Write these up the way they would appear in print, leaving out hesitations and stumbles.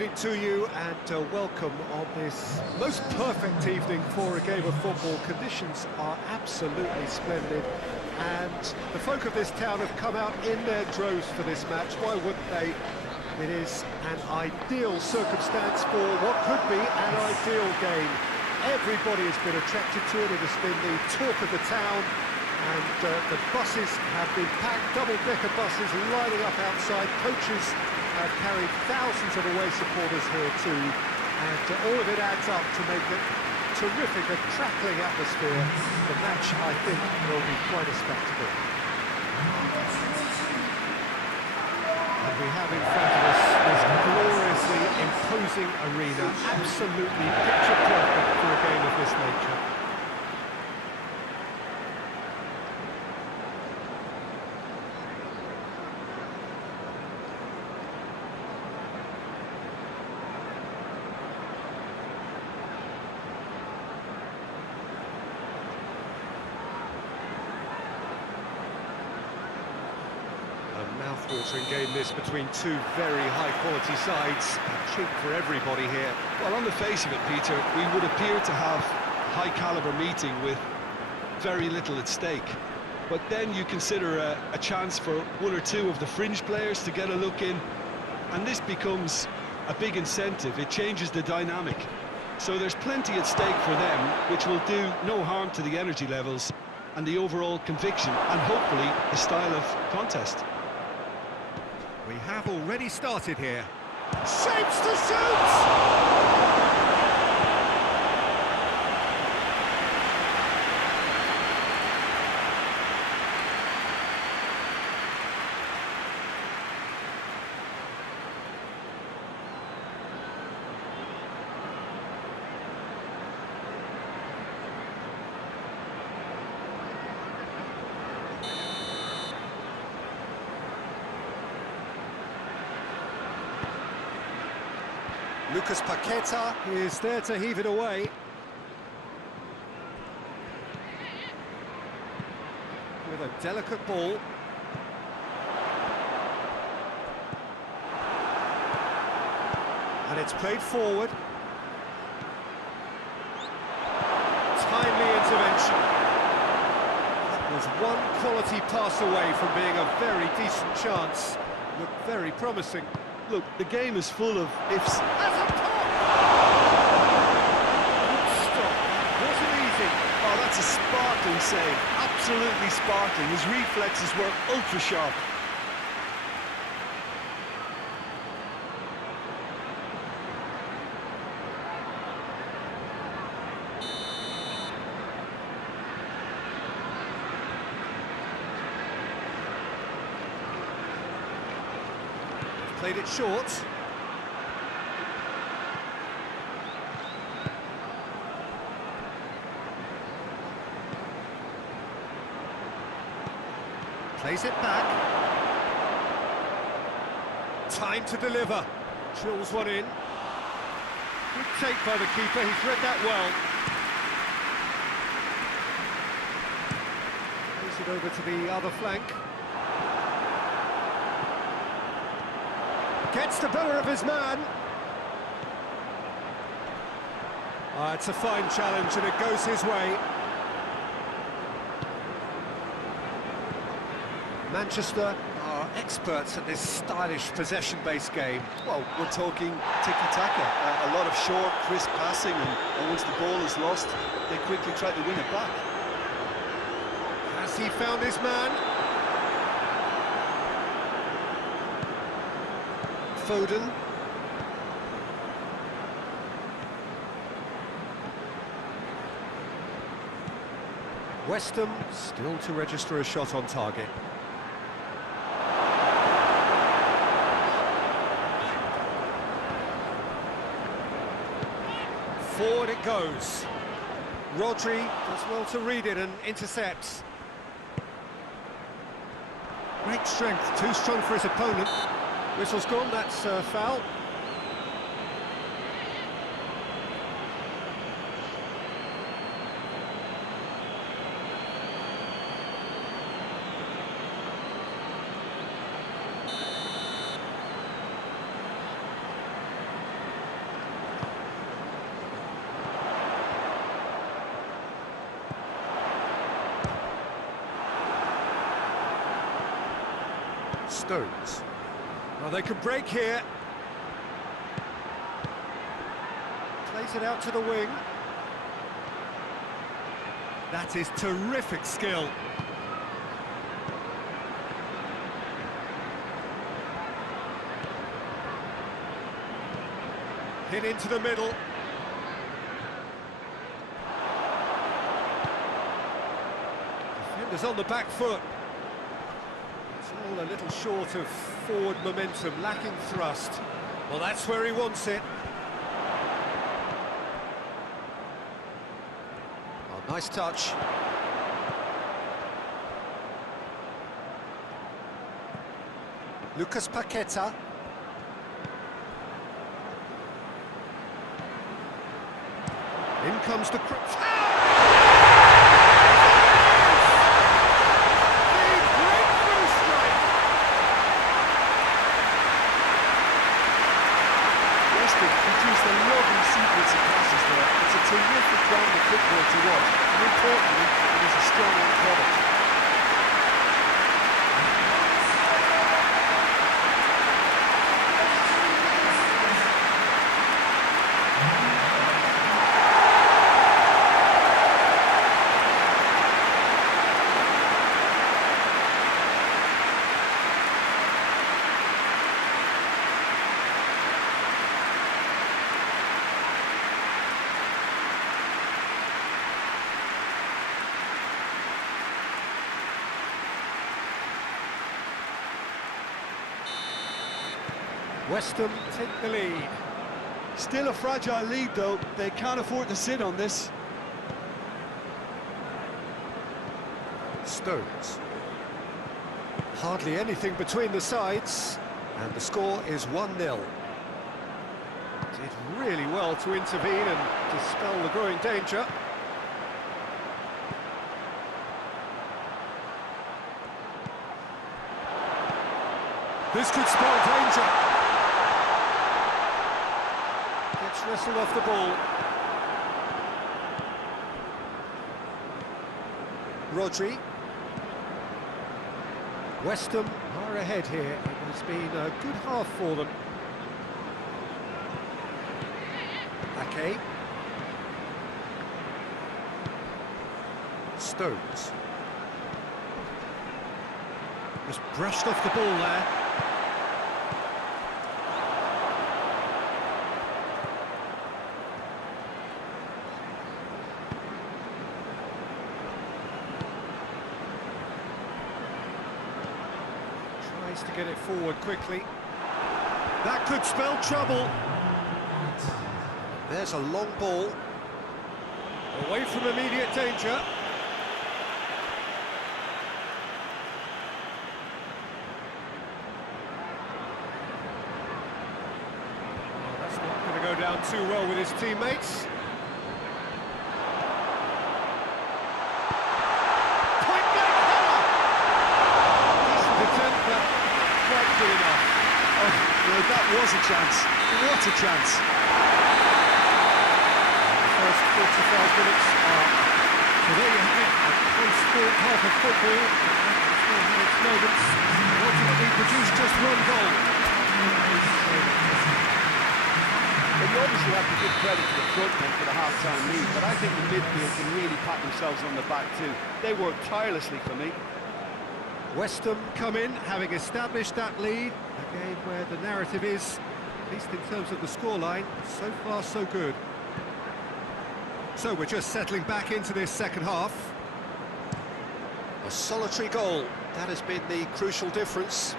evening to you, and welcome on this most perfect evening for a game of football. Conditions are absolutely splendid, and the folk of this town have come out in their droves for this match. Why wouldn't they? It is an ideal circumstance for what could be an ideal game. Everybody has been attracted to it. It has been the talk of the town, and the buses have been packed, double-decker buses lining up outside. Coaches have carried thousands of away supporters here too, and all of it adds up to make it terrific, a crackling atmosphere. The match, I think, will be quite a spectacle. And we have in front of us this gloriously imposing arena, absolutely picture perfect for a game of this nature. Mouth-watering game this between two very high-quality sides. A treat for everybody here. Well, on the face of it, Peter, we would appear to have a high-caliber meeting with very little at stake. But then you consider a chance for one or two of the fringe players to get a look in, and this becomes a big incentive. It changes the dynamic. So there's plenty at stake for them, which will do no harm to the energy levels and the overall conviction, and hopefully the style of contest. We have already started here. Shapes to shoot! Lucas Paqueta is there to heave it away. With a delicate ball. And it's played forward. Timely intervention. That was one quality pass away from being a very decent chance. Looked very promising. Look, the game is full of ifs. As a top! Good stop. That wasn't easy. Oh, that's a sparkling save. Absolutely sparkling. His reflexes were ultra sharp. Played it short. Plays it back. Time to deliver. Drills one in. Good take by the keeper, he's read that well. Plays it over to the other flank. Gets the better of his man. It's a fine challenge and it goes his way. Manchester are experts at this stylish possession-based game. Well, we're talking tiki-taka. A lot of short, crisp passing, and once the ball is lost, they quickly try to win it back. Has he found his man? Foden. West Ham still to register a shot on target. Forward it goes. Rodri does well to read it and intercepts. Great strength, too strong for his opponent. Whistle's gone, that's foul. Stones. Well, they can break here. Plays it out to the wing. That is terrific skill. Hit into the middle. Defenders on the back foot. It's all a little short of forward momentum, lacking thrust. Well, that's where he wants it. Oh, nice touch. Lucas Paqueta. In comes the cross. Produced a lovely sequence of passes there. It's a terrific brand of football to watch, and importantly, it is a strong end product. West Ham take the lead. Still a fragile lead, though. They can't afford to sit on this. Stones. Hardly anything between the sides, and the score is 1-0. Did really well to intervene and dispel the growing danger. This could spell danger. Gets wrestled off the ball. Rodri. West Ham are ahead here. It has been a good half for them. Ake. Stones. Just brushed off the ball there. Tries to get it forward quickly. That could spell trouble. There's a long ball. Away from immediate danger. That's not going to go down too well with his teammates. Point blank header! Decent attempt, but quite good enough. Oh, well, that was a chance. What a chance. First 45 minutes are... So there you have it, a close fought half of football. Still had its moments. Ultimately produced just one goal. Well, you obviously have to give credit to the front men for the half-time lead, but I think the midfield can really pat themselves on the back too. They worked tirelessly for me. West Ham come in, having established that lead. A game where the narrative is, at least in terms of the scoreline, so far so good. So we're just settling back into this second half. A solitary goal, that has been the crucial difference.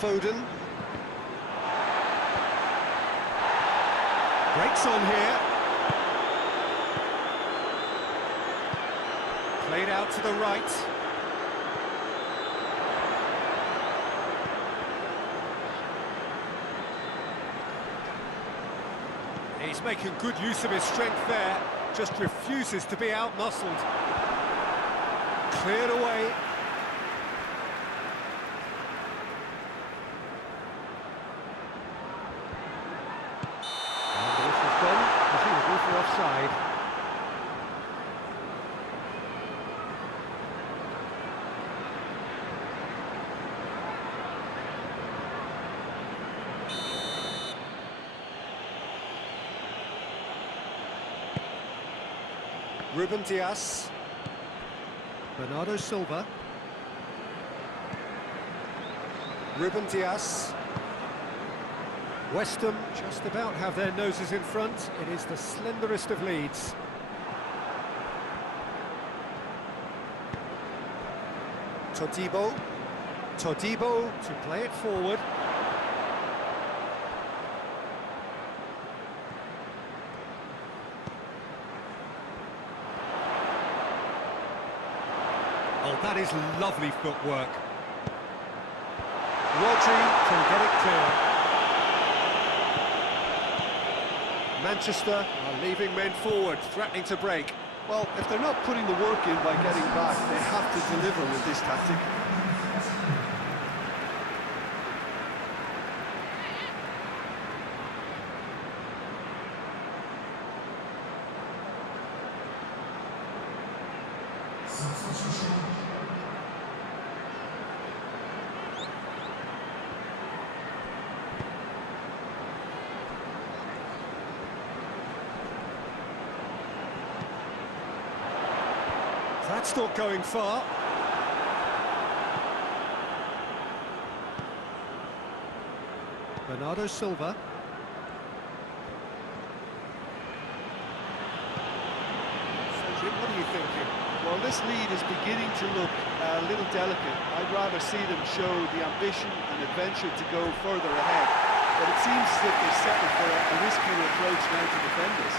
Foden. Breaks on here. Played out to the right. He's making good use of his strength there, just refuses to be out-muscled. Cleared away. Ruben Dias. Bernardo Silva. Ruben Dias. West Ham just about have their noses in front. It is the slenderest of leads. Todibo. Todibo to play it forward. Oh, that is lovely footwork. Rodri can get it clear. Manchester are leaving men forward, threatening to break. Well, if they're not putting the work in by getting back, they have to deliver with this tactic. That's not going far. Bernardo Silva. What are you thinking? Well, this lead is beginning to look a little delicate. I'd rather see them show the ambition and adventure to go further ahead. But it seems as if they've settled for a riskier approach now to defend this.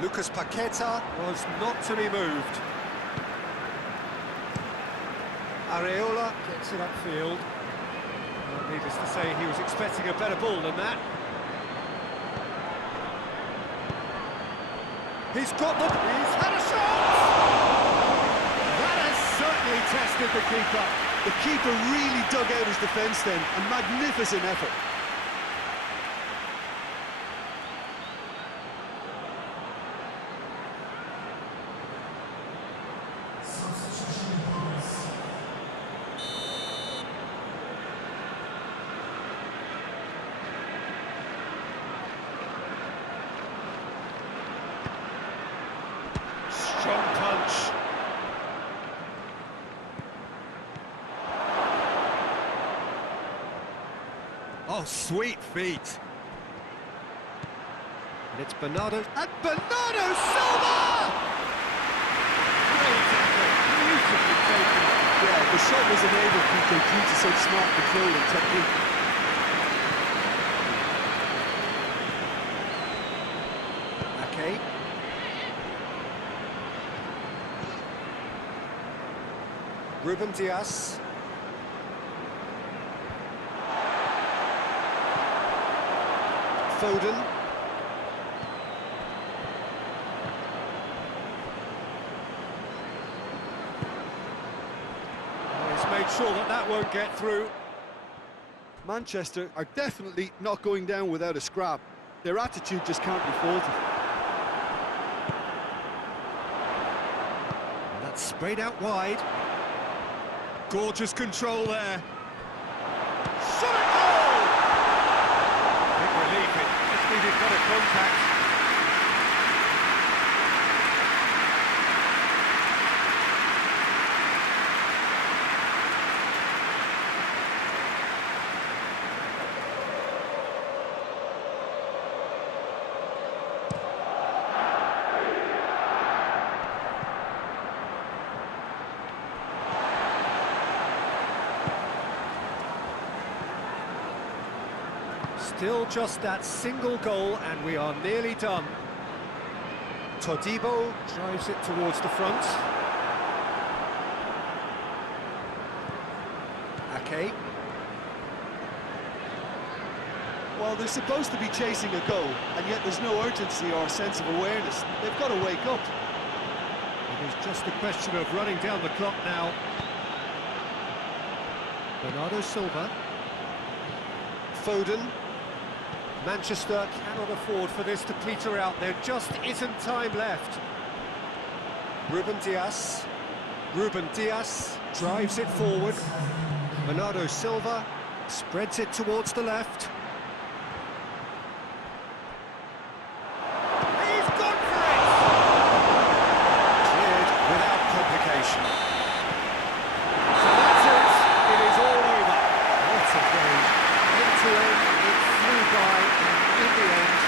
Lucas Paqueta was not to be moved. Areola gets it upfield. Well, needless to say, he was expecting a better ball than that. He's got the... He's had a shot! That has certainly tested the keeper. The keeper really dug out his defence then, a magnificent effort. Strong punch. Oh, sweet feet. And it's Bernardo. And Bernardo Silva! Great tackle. Beautifully taken. Yeah, the shot was enabled due to such smart control and technique. Okay. Ruben Dias. Foden. He's made sure that that won't get through. Manchester are definitely not going down without a scrap. Their attitude just can't be faulted. And that's sprayed out wide. Gorgeous control there. Shot it goal! Big relief, it just needed better contact. Still just that single goal and we are nearly done. Todibo drives it towards the front. Ake. Well, they're supposed to be chasing a goal, and yet there's no urgency or sense of awareness. They've got to wake up. It is just a question of running down the clock now. Bernardo Silva. Foden. Manchester cannot afford for this to peter out. There just isn't time left. Ruben Dias drives it forward. Bernardo Silva spreads it towards the left. He's gone for it! Cleared without complication. So that's it. It is all over. What a game. End to end, it flew by, and in the end,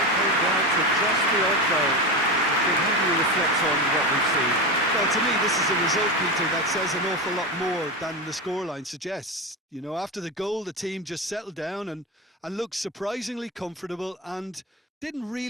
it came down to just the odd goal. How do you reflect on what we've seen? Well, to me, this is a result, Peter, that says an awful lot more than the scoreline suggests. You know, after the goal, the team just settled down and looked surprisingly comfortable and didn't really